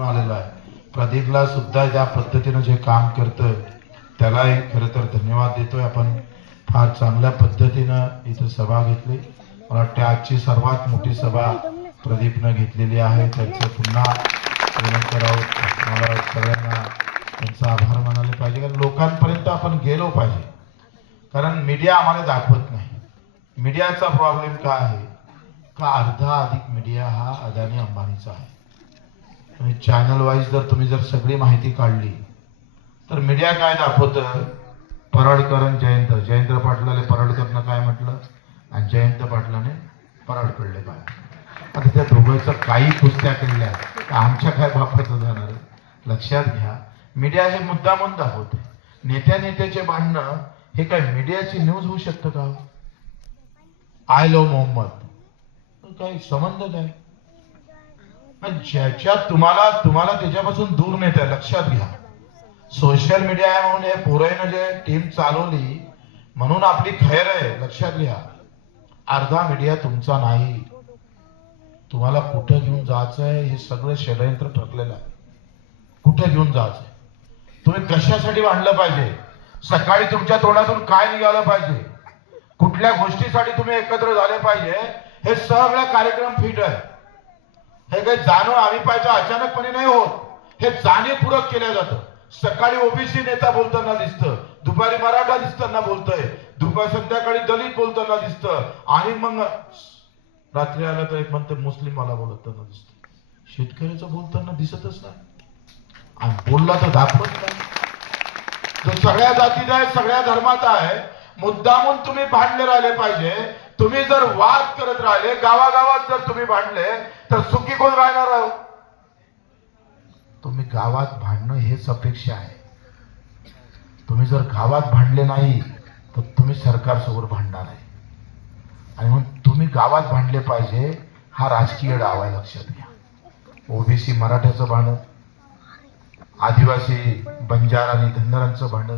आलेलो आहे. प्रदीपला सुद्धा ज्या पद्धतीनं जे काम करतं त्यालाही खरं तर धन्यवाद देतोय. आपण फार चांगल्या पद्धतीनं इथं सभा घेतली. मला वाटते आजची सर्वात मोठी सभा प्रदीपनं घेतलेली आहे. त्यांचं पुन्हा करावं मला सगळ्यांना त्यांचा आभार मानायला पाहिजे. कारण लोकांपर्यंत आपण गेलो पाहिजे. कारण मीडिया आम्हाला दाखवत नाही. मीडियाचा प्रॉब्लेम काय आहे? का अर्धा अधिक मीडिया हा अदानी अंबानीचा आहे. आणि चॅनल वाईज जर तुम्ही जर सगळी माहिती काढली तर मीडिया काय दाखवतं? पराडकर जयंत. जयंत पाटलाने परळकरनं काय म्हटलं? आणि जयंत पाटलाने पराडकडले काय आता त्या दोघांचं काही कुस्त्या केल्या आहेत तर आमच्या काय बापाचं जाणार लक्षात घ्या मीडिया हे मुद्दामून दाखवते नेत्या नेत्याचे भांडणं हे काय मीडियाची न्यूज होऊ शकतं का? I love Mohammad. काही संबंध काय? पण ज्याच्यात तुम्हाला तुम्हाला त्याच्यापासून दूर नेत आहे लक्षात घ्या. सोशल मीडिया आहे म्हणून हे पोराईनं जे टीम चालवली म्हणून आपली खैर आहे लक्षात घ्या. अर्धा मीडिया तुमचा नाही. तुम्हाला कुठं घेऊन जायचं आहे हे सगळं षडयंत्र ठरलेलं आहे. कुठं घेऊन जायचं आहे तुम्ही कशासाठी भांडलं पाहिजे? सकाळी तुमच्या तोंडातून काय निघालं पाहिजे? कुठल्या गोष्टीसाठी तुम्ही एकत्र झाले पाहिजे? हे सगळं कार्यक्रम फिट आहे. हे काही जाणून आम्ही पाहिजे अचानकपणे नाही होत. हे जाणीवपूर्वक केलं जातं. सकाळी ओबीसी नेता बोलताना दिसतं दुपारी मराठा दिसताना बोलतोय दुपारी संध्याकाळी दलित बोलताना दिसतं आणि मग रात्री आला तर एक म्हणते मुस्लिम मला बोलताना दिसत. शेतकऱ्याचं बोलताना दिसतच नाही. आणि बोलला तर दाखवत नाही. सगळ्या जातीचा आहे सगळ्या धर्माचा आहे. मुद्दामून तुम्ही भांडले राहिले पाहिजे. तुम्ही जर वाद करत राहिले गावागावात जर तुम्ही भांडले तर सुखी कोण राहणार आहो? तुम्ही गावात भांडणं हेच अपेक्षा आहे. तुम्ही जर गावात भांडले नाही तर तुम्ही सरकारसमोर भांडणार आहे. आणि म्हणून तुम्ही गावात भांडले पाहिजे हा राजकीय डाव आहे लक्षात घ्या. ओबीसी मराठ्याचं भांडण आदिवासी बंजारा आणि धनगरांचं भांडण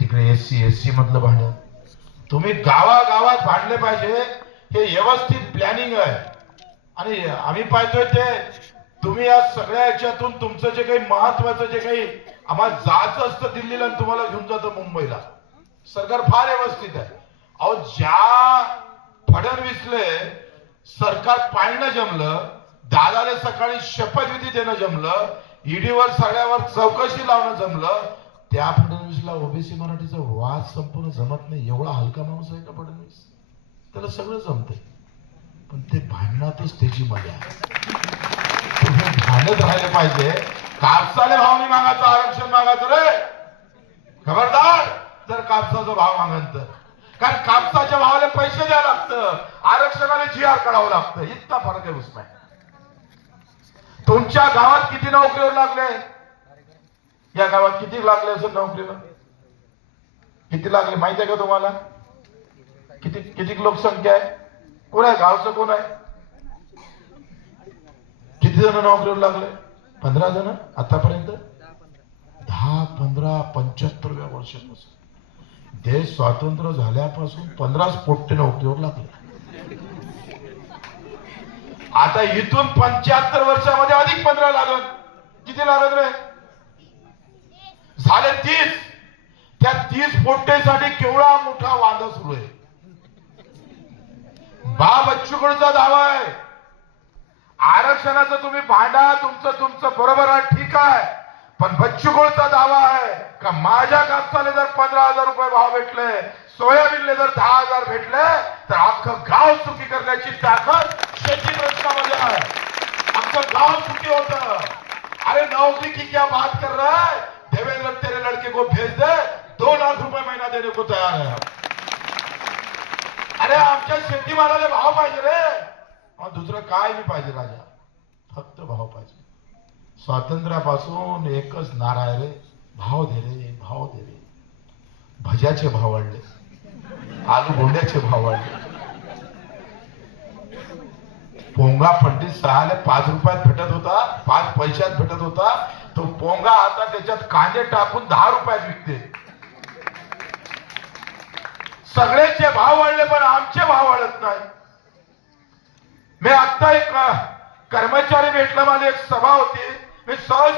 तिकडे एस सी एस सी मधलं भांडण तुम्ही गावागावात भांडले पाहिजे. हे व्यवस्थित प्लॅनिंग आहे. आणि आम्ही पाहतोय ते तुम्ही या सगळ्या याच्यातून तुमचं जे काही महत्वाचं जे काही आम्हाला जायचं असतं दिल्लीला आणि तुम्हाला घेऊन जातं मुंबईला. सरकार फार व्यवस्थित आहे. अहो ज्या फडणवीसले सरकार पाळणं जमलं दादाले सकाळी शपथविधी देणं जमलं ईडीवर सगळ्यावर चौकशी लावणं जमलं त्या फडणवीसला ओबीसी मराठीचा वाद संपूर्ण जमत नाही. एवढा हलका माणूस आहे का फडणवीस? त्याला सगळं जमतंय. पण ते भांडणातच त्याची मजा आहे भांडत राहिले पाहिजे. कापसाले भाव नाही मागायचं आरक्षण मागायचं रे. खबरदार? जर कापसाचा भाव मागन तर. कारण कापसाच्या भावाला पैसे द्यावं लागतं. आरक्षणाला जी आर काढावं लागतं. इतका फरक आहे उसमें तुमच्या गावात किती नोकरीवर लागले? या गावात किती लागले असं नोकरीला किती लागले? माहिती आहे का तुम्हाला? किती किती लोकसंख्या आहे? कोण आहे? गावचं कोण आहे? किती जण नोकरीवर लागले? पंधरा जण? आतापर्यंत? दहा पंधरा पंच्याहत्तरव्या वर्षापासून. देश स्वातंत्र्य झाल्यापासून पंधराच पोट्टे नोकरीवर लागले. आता इथून पंच्याहत्तर वर्षामध्ये अधिक पंधरा लागत किती लागत रे? झाले तीस. त्या तीस पोट्टेसाठी केवढा मोठा वाद सुरू आहे? बा बच्चूकडचा दावा आहे. आरक्षणाचं तुम्ही भांडा तुमचं तुमचं बरोबर आहे ठीक आहे. पण बच्चूकडचा दावा आहे का माझ्या कापसाला जर पंधरा हजार रुपये भाव भेटले सोयाबीनले जर दहा हजार भेटले तर अख्खं गाव चुकी करण्याची ताकद शेती प्रश्नामध्ये आहे. अख्खं गाव चुकी होत. अरे नौकरी की क्या बात कर रहा है? देवेंद्र तेरे लड़के को भेज दे। दो लाख रुपए महीना देने को तैयार है। अरे आमच्या शेती शेतीमालाला भाव पाहिजे रे? अहो, दुसरं काय नाही पाहिजे राजा? फक्त भाव पाहिजे स्वातंत्र्यापासून एकच नारा आहे रे। भाव दे रे भाव दे रे। भज्याचे भाव वाढले। आलू गोंड्याचे भाव वाढले। पोंगा पंडित सहाला पाच रुपयात भेटत होता पाच पैशात भेटत होता तो पोंगा आता त्याच्यात कांदे टाकून दहा रुपयात विकते. सगळ्याचे भाव वाढले पण आमचे भाव वाढत नाही. मी आता एक कर्मचारी भेटला माझी एक सभा होती. मी सहज